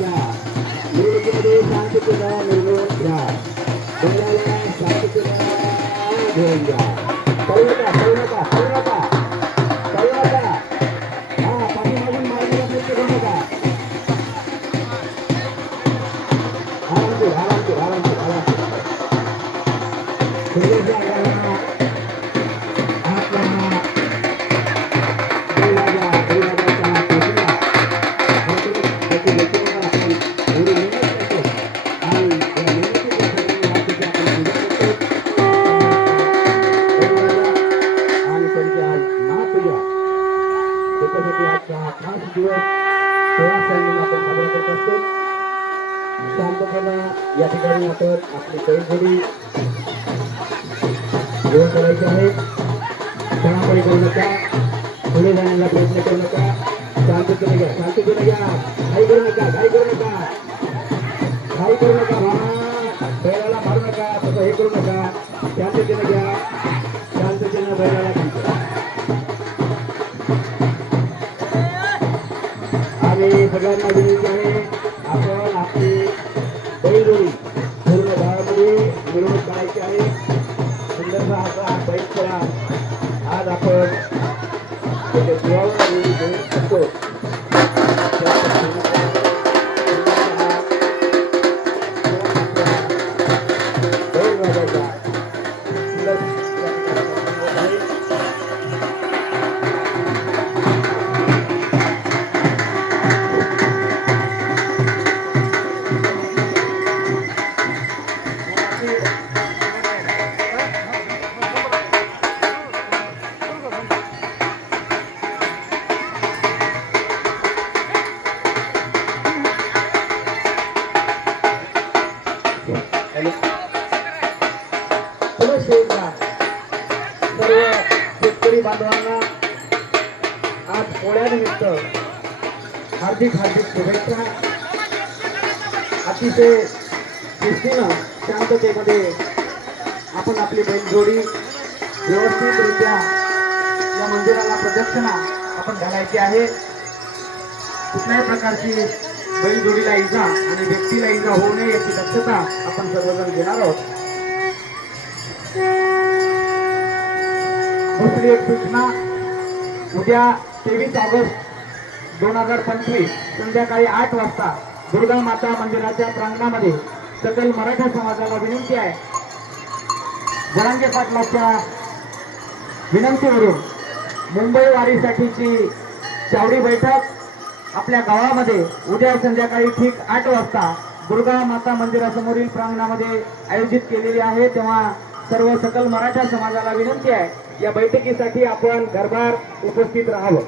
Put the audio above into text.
या मिरवणुकीमध्ये शांततेनं मिरवून घ्या. बैलाला शांततेनं घेऊन घ्या. पळू नका, पळू नका, पळू नका, पळू नका. हा, पाठीमागून मारण्याचा प्रयत्न करू नका. आरामशीर, आरामशीर, आरामशीर, आरामशीर. थोडेसे अंगाला हात लावा. बैलाच्या बैलाच्या पोचला. त्याची व्यक्तिगत आपण एवढी मेहनत करतो आणि या मेहनतीच्या फळाची आपण पूजा करतो. आणि त्यांची आज महापूजा त्याच्यासाठी आजचा हा खास दिवस 16 साली आपण साजरा करत असतो. शांतपणे या ठिकाणी आपण आपली बैलजोडी घेऊन करायची आहे. क्षणापरी करू नका, पुढे जाण्याचा प्रयत्न करू नका. शांततेने घ्या, शांततेने घ्या. घाई करू नका, घाई करू नका, घाई करू नका. बैलाला मारू नका, तसं हे करू नका. शांततेने घ्या, शांततेने बैलाला घ्या. आणि सगळ्यांना विनंती आहे, आपण आपली बैलजोडी पूर्ण गावामध्ये मिरवणूक करायची आहे. सुंदरसा असा बैल करा. आज आपण त्याच्या जीवावर घेऊन शकतो. बैल वाजायचा सर्व शेतकरी बांधवांना आज पोळ्यानिमित्त हार्दिक हार्दिक शुभेच्छा. अतिशय शिस्तीनं शांततेमध्ये आपण आपली बैलजोडी व्यवस्थितरित्या या मंदिराला प्रदक्षिणा आपण घालायची आहे. कुठल्याही प्रकारची बैलजोडीला इजा आणि व्यक्तीला इजा होऊ नये याची दक्षता आपण सर्वजण घेणार आहोत. दुसरी एक सूचना, उद्या 23 ऑगस्ट 2025 संध्याकाळी 8 वाजता दुर्गा माता मंदिराच्या प्रांगणामध्ये सकल मराठा समाजाला विनंती आहे, जरांगे पाटलाच्या विनंतीवरून मुंबई वारीसाठीची चावडी बैठक आपल्या गावामध्ये उद्या संध्याकाळी ठीक 8 वाजता दुर्गा माता मंदिरासमोरील प्रांगणामध्ये आयोजित केलेली आहे. तेव्हा सर्व सकल मराठा समाजाला विनंती आहे, या बैठकीसाठी आपण घरभार उपस्थित राहावं.